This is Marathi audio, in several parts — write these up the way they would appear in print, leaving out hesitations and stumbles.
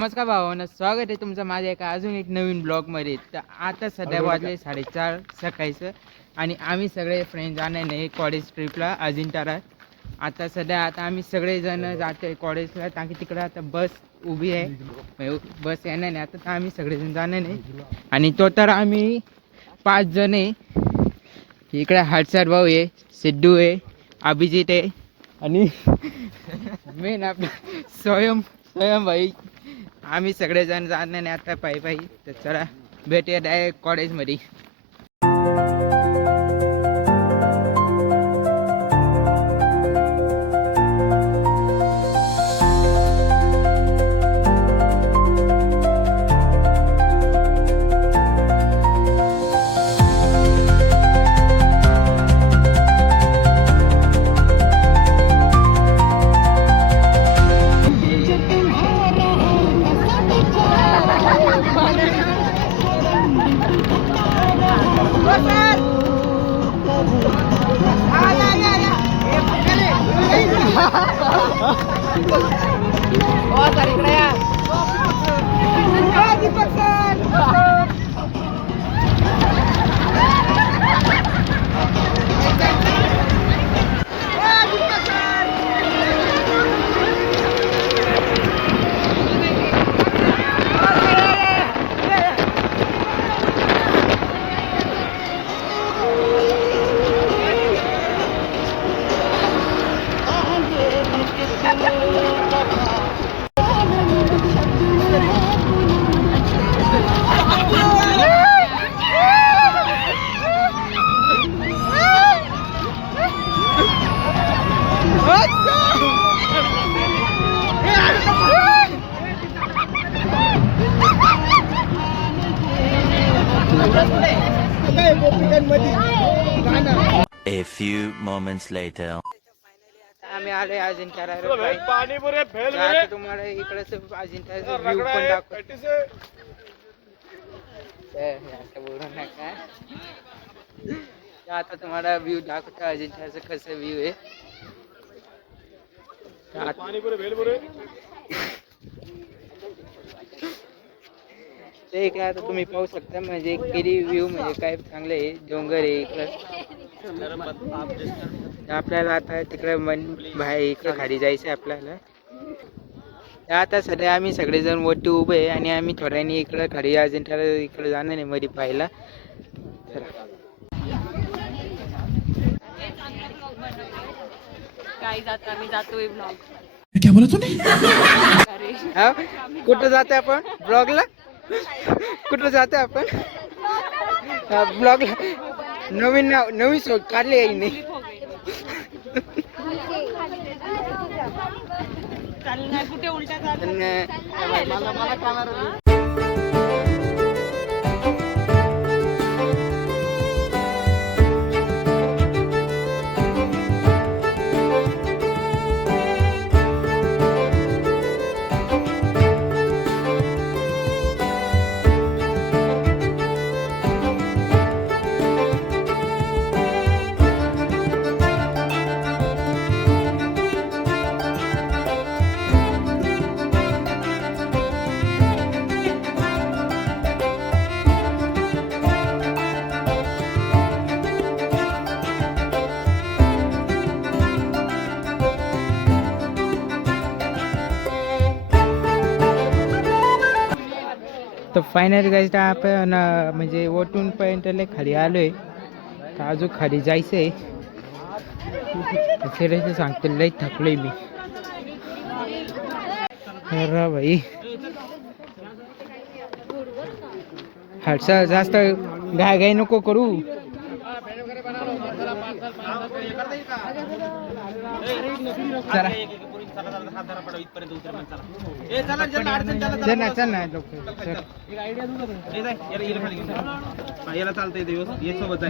नमस्कार भावांनो, स्वागत आहे तुमचं माझ्या एका अजून एक नवीन ब्लॉगमध्ये. तर आता सध्या वाजले 4:30 सकाळचं आणि आम्ही सगळे फ्रेंड जाणार नाही कॉलेज ट्रिपला अजिंठाला. आता आम्ही सगळेजण जातो आहे कॉलेजला, कारण की तिकडं आता बस उभी आहे, बस येणार नाही. आता तर आम्ही सगळेजण जाणार नाही आणि तो तर आम्ही 5 जण आहे. इकडे हर्षद भाऊ आहे, सिद्धू आहे, अभिजित आहे आणि मेन आपला स्वयं भाई. आम्ही सगळेजण जाणार नाही आता पायी. तर चला भेटूया डायरेक्ट कॉलेजमध्ये. A few moments later. आम्ही आले अजिंठ्याला. आता तुम्हाला इकडे अजिंठ्याचा व्ह्यू पण दाखवतो. आता तुम्हाला व्ह्यू दाखवतो अजिंठ्याचा कसं व्ह्यू आहे. ते काय आता तुम्ही पाहू शकता, म्हणजे किती व्ह्यू म्हणजे काय चांगलं आहे. डोंगर आहे इकडं. आपल्याला आता तिकडे बाहेर इकडे खाली जायचं आपल्याला. आता सध्या आम्ही सगळेजण वरती उभे आहे आणि आम्ही थोड्याने इकडे खाली अजिंठ्याला इकडे जाणार नाही मध्ये पाहायला. आम्ही जातोय ब्लॉग. क्या बोला तूने? कुठं जाते आपण ब्लॉगला? कुठं जाते आपण ब्लॉगला? नवीन शोध काढले आहे नाही. कुठे उलटा तर फायनल गाईज आपण म्हणजे वोटून पर्यंत लय खाली आलोय. तर अजून खाली जायचं आहे. सिरियसली सांगतो लय थकलोय मी. अरे भाई हर्षा जास्त घाई नको करू. चला चल ना याला चालतंय ये सोबत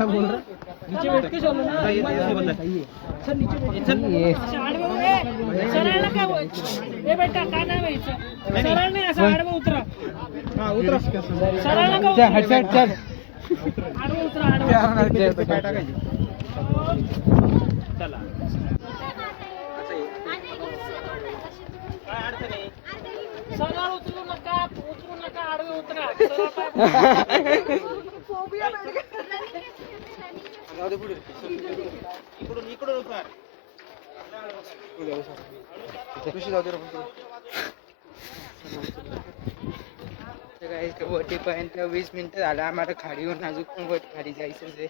चला सरळ उचलू नका. इकडून उतर. वटीपर्यंत 20 मिनिटं झालं आम्हाला खाडीवरून अजून वट खाली जायचंच आहे.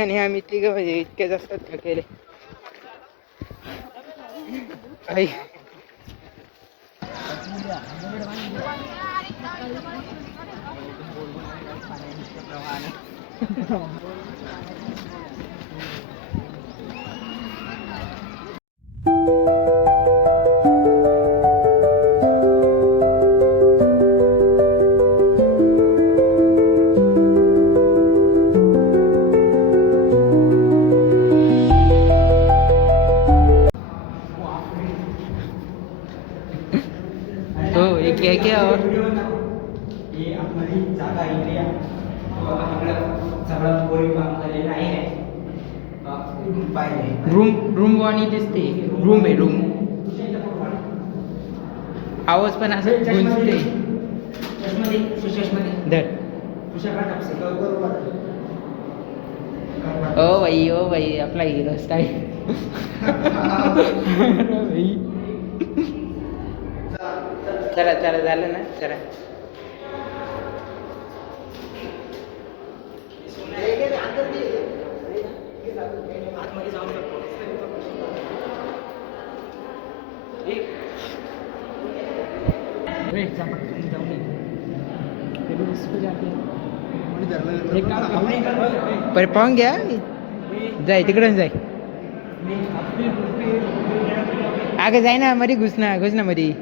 आणि आम्ही तिघं म्हणजे इतके जास्त थकेले. आई तो एक क्या और रूम वाणी दिसते. रूम आहे रूम. आवाज पण असं गुंजते. धर. ओ भाई आपला हिरो स्टाईल. चला झालं ना चला. पर पाहून घ्या. जाय तिकडून जाय. अगं जाय ना मध्ये घुसना मध्ये.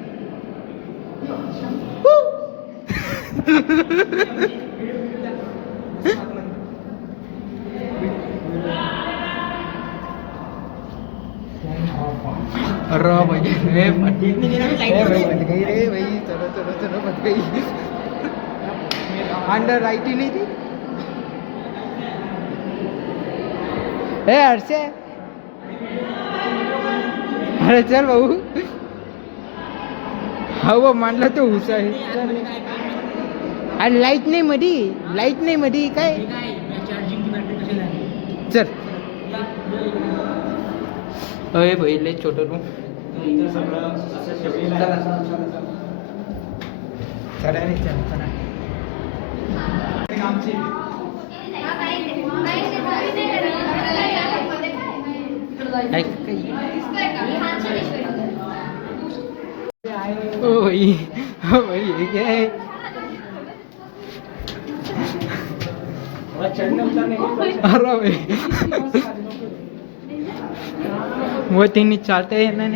अरे भाई चलो फट गई. अंडर राइट ही नहीं थी. हर्षे अरे चल भाऊ. हवा मानला तो हुसा आहे. अरे लाईट नाही मधी काय. चल अरे भाई लय छोटं रूम. ओ भाई ये क्या है. अरे भाई वो तीन चालते हैं ना.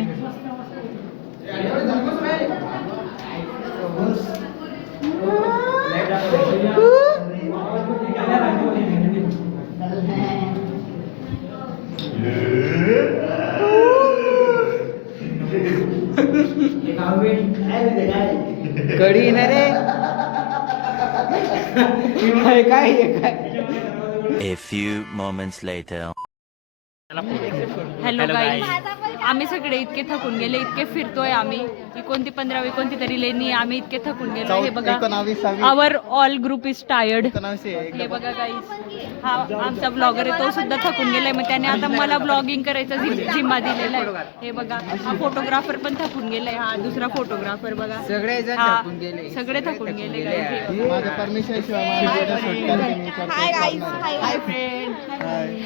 कडी ना रे. काय A few moments later. Hello guys, आम्ही सगळे इतके थकून गेले, इतके फिरतोय आम्ही. ही कोणती 15वी कोणती तरी लेणी. आम्ही इतके थकून गेलो. हे बघा, आवर ऑल ग्रुप इज टायर्ड. हे बघा गाईज, हा आमचा ब्लॉगर आहे, तो सुद्धा थकून गेलाय. मग त्याने आता मला ब्लॉगिंग करायचा जिम्मा दिलेला आहे. हे बघा, हा फोटोग्राफर पण थकून गेलाय. हा दुसरा फोटोग्राफर बघा, सगळे सगळे थकून गेले गाईज.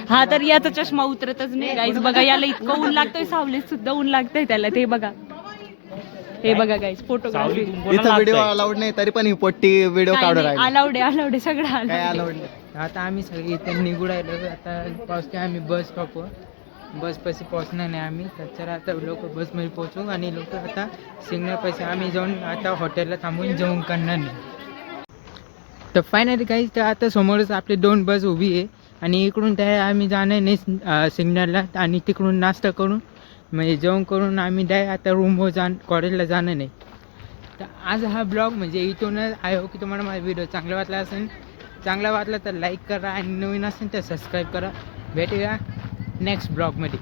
हा तर याचा चष्मा उतरतच नाही गाईज. बघा, याला इतकं ऊन लागतंय, सावलीत सुद्धा ऊन लागतंय त्याला. ते बघा, हे बघा गाईज, फोटोग्राफी. इथं व्हिडिओ अलाउड नाही, तरी पण ही पोट्टी व्हिडिओ काढून राहिली. अलाउड आहे सगळं अलाउड नाही. आता आम्ही सगळे इथे निघू राहिलो. आता पोहोचते आम्ही बस स्टॉपवर. बस पैसे पोहोचणार नाही आम्ही. तर आता लोक बसमध्ये पोहोचू आणि लोक आता सिग्नल पैसे आम्ही जाऊन आता हॉटेलला थांबून जेवण करणार नाही. तर फायनली काही तर आता समोरच आपले 2 बस उभी आहे आणि इकडून त्या आम्ही जाणार नाही सिग्नलला. आणि तिकडून नाश्ता करून म्हणजे जेवण करून आम्ही आता रूमवर कॉलेजला जाणार नाही. तर आज हा ब्लॉग म्हणजे इथूनच आय होप की तुम्हाला माझा व्हिडिओ चांगला वाटला तर लाईक करा आणि नवीन असेल तर सबस्क्राईब करा. भेटूया नेक्स्ट ब्लॉगमध्ये.